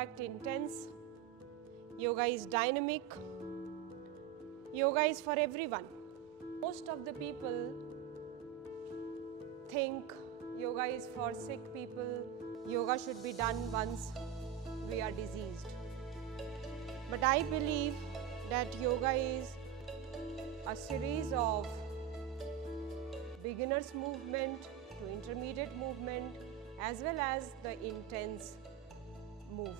fact intense. Yoga is dynamic. Yoga is for everyone. Most of the people think yoga is for sick people. Yoga should be done once we are diseased. But I believe that yoga is a series of beginner's movement to intermediate movement as well as the intense move.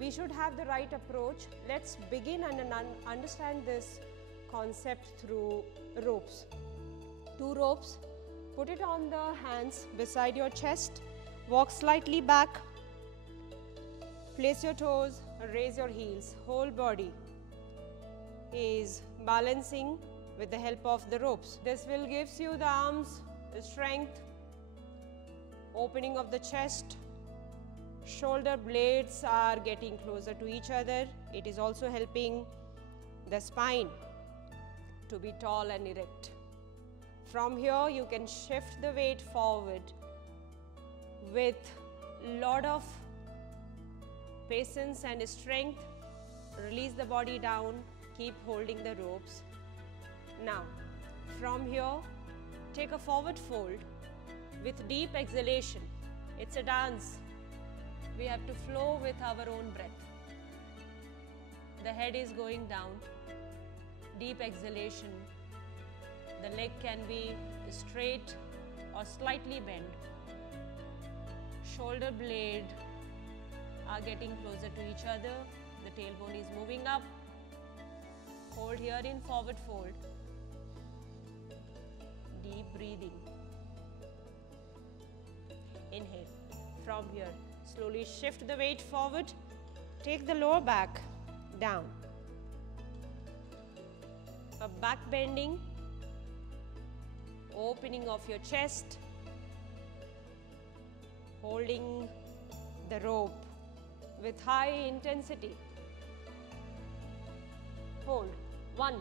We should have the right approach. Let's begin and understand this concept through ropes. 2 ropes, put it on the hands beside your chest, walk slightly back, place your toes, raise your heels. Whole body is balancing with the help of the ropes. This will give you the arms, the strength, opening of the chest, shoulder blades are getting closer to each other. It is also helping the spine to be tall and erect. From here you can shift the weight forward with lot of patience and strength. Release the body down, keep holding the ropes. Now from here take a forward fold with deep exhalation. It's a dance. We have to flow with our own breath. The head is going down. Deep exhalation. The leg can be straight or slightly bent. Shoulder blade are getting closer to each other. The tailbone is moving up. Hold here in forward fold. Deep breathing. Inhale. From here, slowly shift the weight forward. Take the lower back down. A back bending, opening of your chest, holding the rope with high intensity. Hold. 1.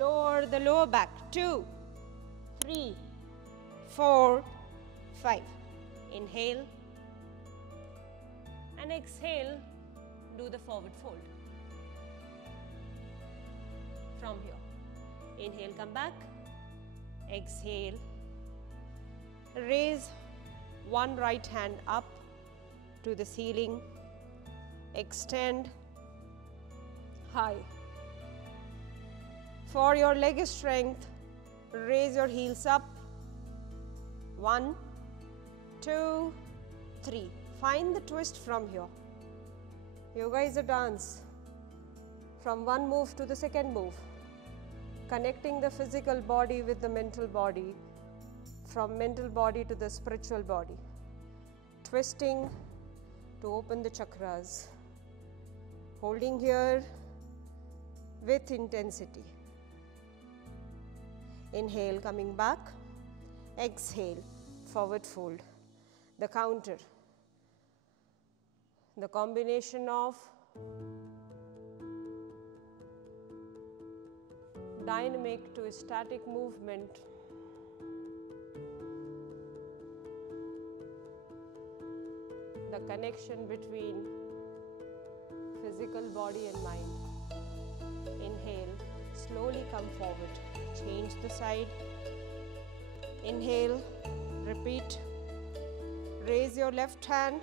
Lower the lower back. 2, 3, 4, 5. Inhale and exhale, do the forward fold. From here, inhale, come back, exhale, raise one right hand up to the ceiling, extend high. For your leg strength, raise your heels up. 1, 2, 3. Find the twist from here. Yoga is a dance. From one move to the second move. Connecting the physical body with the mental body. From mental body to the spiritual body. Twisting to open the chakras. Holding here with intensity. Inhale, coming back. Exhale, forward fold. The counter. The combination of dynamic to static movement. The connection between physical body and mind. Inhale, slowly come forward. Change the side. Inhale, repeat. Raise your left hand,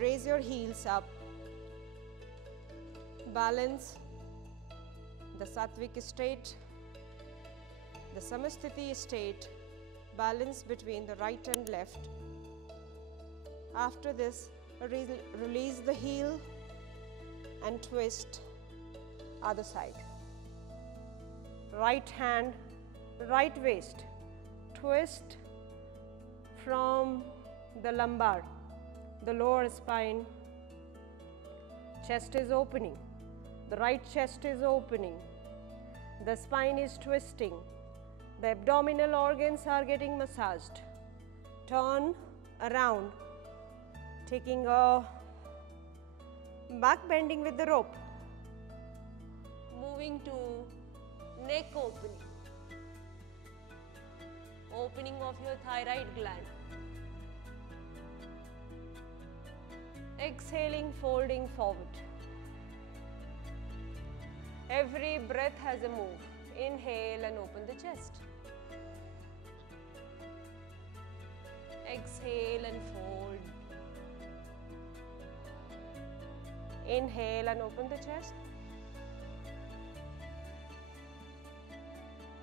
raise your heels up. Balance the Sattvic state, the Samasthiti state, balance between the right and left. After this, release the heel and twist other side. Right hand, right waist, twist from the lumbar, the lower spine, chest is opening, the right chest is opening, the spine is twisting, the abdominal organs are getting massaged. Turn around, taking a back bending with the rope, moving to neck opening, opening of your thyroid gland. Exhaling, folding forward. Every breath has a move. Inhale and open the chest. Exhale and fold. Inhale and open the chest.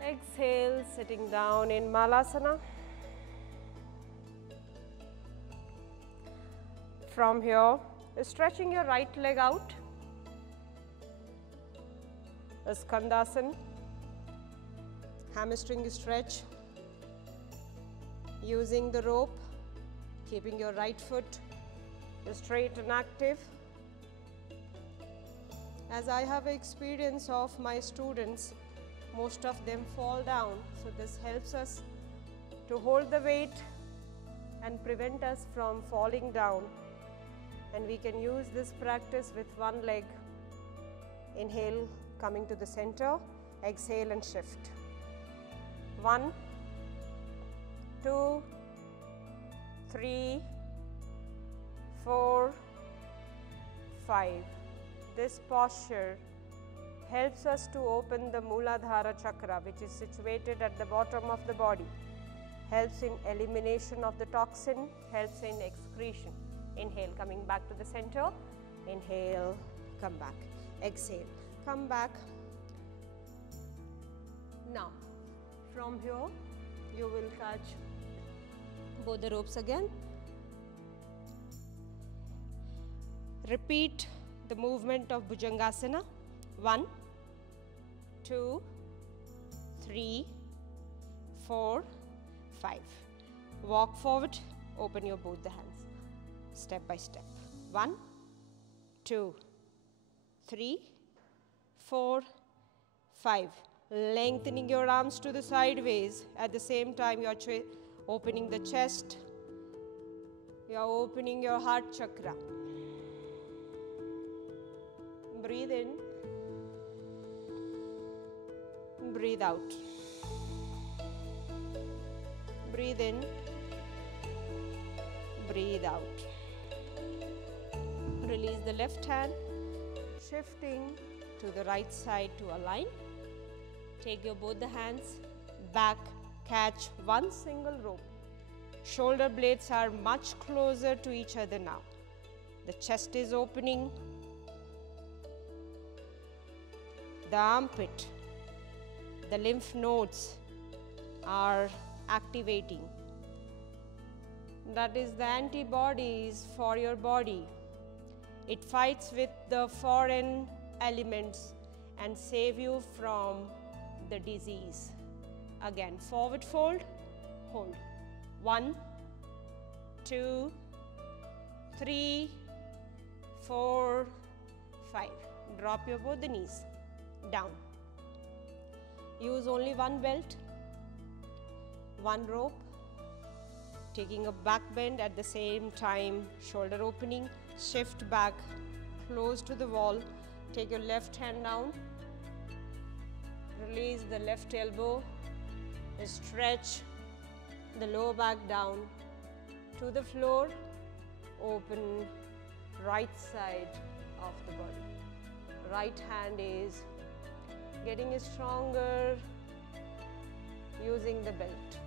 Exhale, sitting down in Malasana. From here, stretching your right leg out. Skandasana. Hamstring stretch. Using the rope, keeping your right foot straight and active. As I have experience of my students, most of them fall down, so this helps us to hold the weight and prevent us from falling down. And we can use this practice with one leg. Inhale, coming to the center, exhale and shift. 1, 2, 3, 4, 5. This posture helps us to open the Muladhara chakra, which is situated at the bottom of the body. Helps in elimination of the toxin, helps in excretion. Inhale, coming back to the center. Inhale, come back. Exhale, come back. Now, from here, you will catch both the ropes again. Repeat the movement of Bhujangasana. 1, 2, 3, 4, 5. Walk forward, open your both the hands, step by step. 1, 2, 3, 4, 5. Lengthening your arms to the sideways. At the same time, you are opening the chest. You are opening your heart chakra. Breathe in. Breathe out. Breathe in. Breathe out. Release the left hand. Shifting to the right side to align. Take your both the hands back, catch one single rope. Shoulder blades are much closer to each other now. The chest is opening. The armpit, the lymph nodes are activating. That is the antibodies for your body. It fights with the foreign elements and save you from the disease. Again, forward fold, hold. 1, 2, 3, 4, 5. Drop your both the knees down. Use only one belt, one rope, taking a back bend at the same time, shoulder opening, shift back, close to the wall. Take your left hand down, release the left elbow, stretch the lower back down to the floor, open right side of the body. Right hand is getting stronger, using the belt,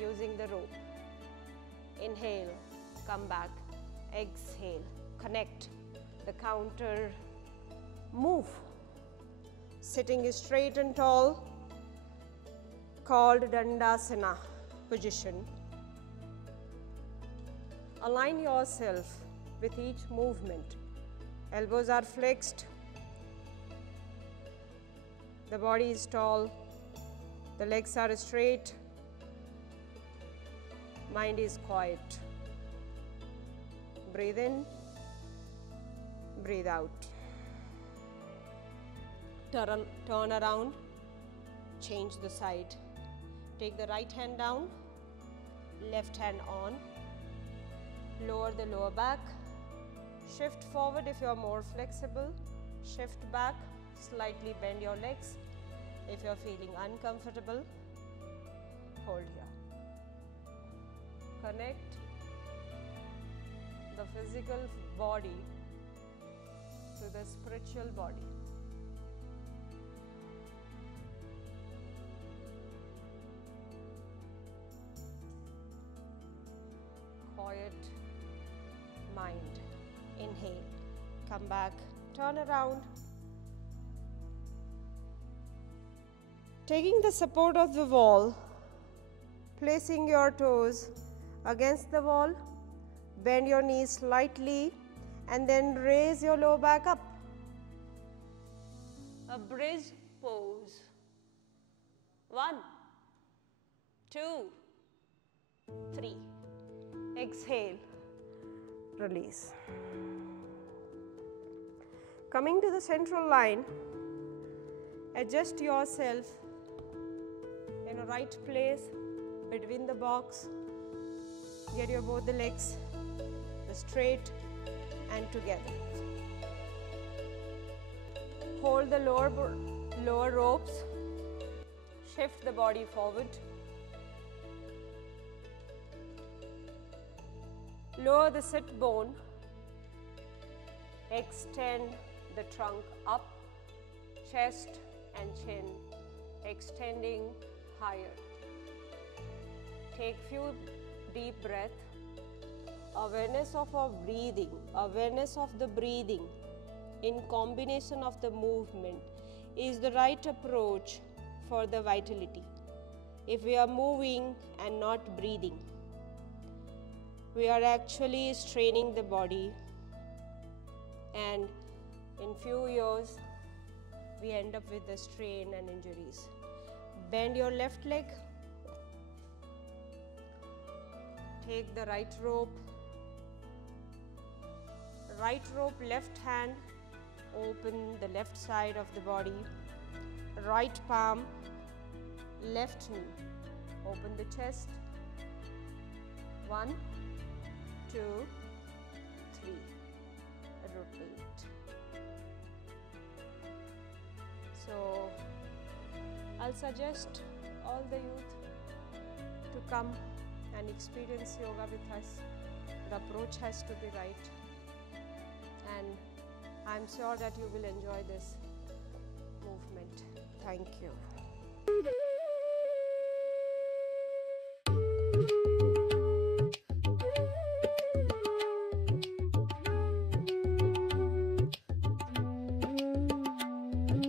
using the rope. Inhale, come back, exhale, connect the counter, move. Sitting straight and tall, called Dandasana position. Align yourself with each movement. Elbows are flexed, the body is tall, the legs are straight, mind is quiet. Breathe in, breathe out. Turn around, change the side. Take the right hand down, left hand on. Lower the lower back. Shift forward if you are more flexible. Shift back, slightly bend your legs. If you are feeling uncomfortable, hold here. Connect the physical body to the spiritual body. Quiet mind. Inhale. Come back. Turn around. Taking the support of the wall, placing your toes against the wall, bend your knees slightly and then raise your lower back up. A bridge pose. 1, 2, 3. Exhale, release. Coming to the central line, adjust yourself in a right place between the box. Get your both the legs straight and together. Hold the lower ropes. Shift the body forward. Lower the sit bone. Extend the trunk up, chest and chin extending higher. Take few deep breaths. Awareness of our breathing, awareness of the breathing in combination of the movement is the right approach for the vitality. If we are moving and not breathing, we are actually straining the body, and in few years we end up with the strain and injuries. Bend your left leg. Take the right rope, left hand, open the left side of the body, right palm, left knee, open the chest, 1, 2, 3, rotate. So I'll suggest all the youth to come and experience yoga with us. The approach has to be right, and I'm sure that you will enjoy this movement. Thank you.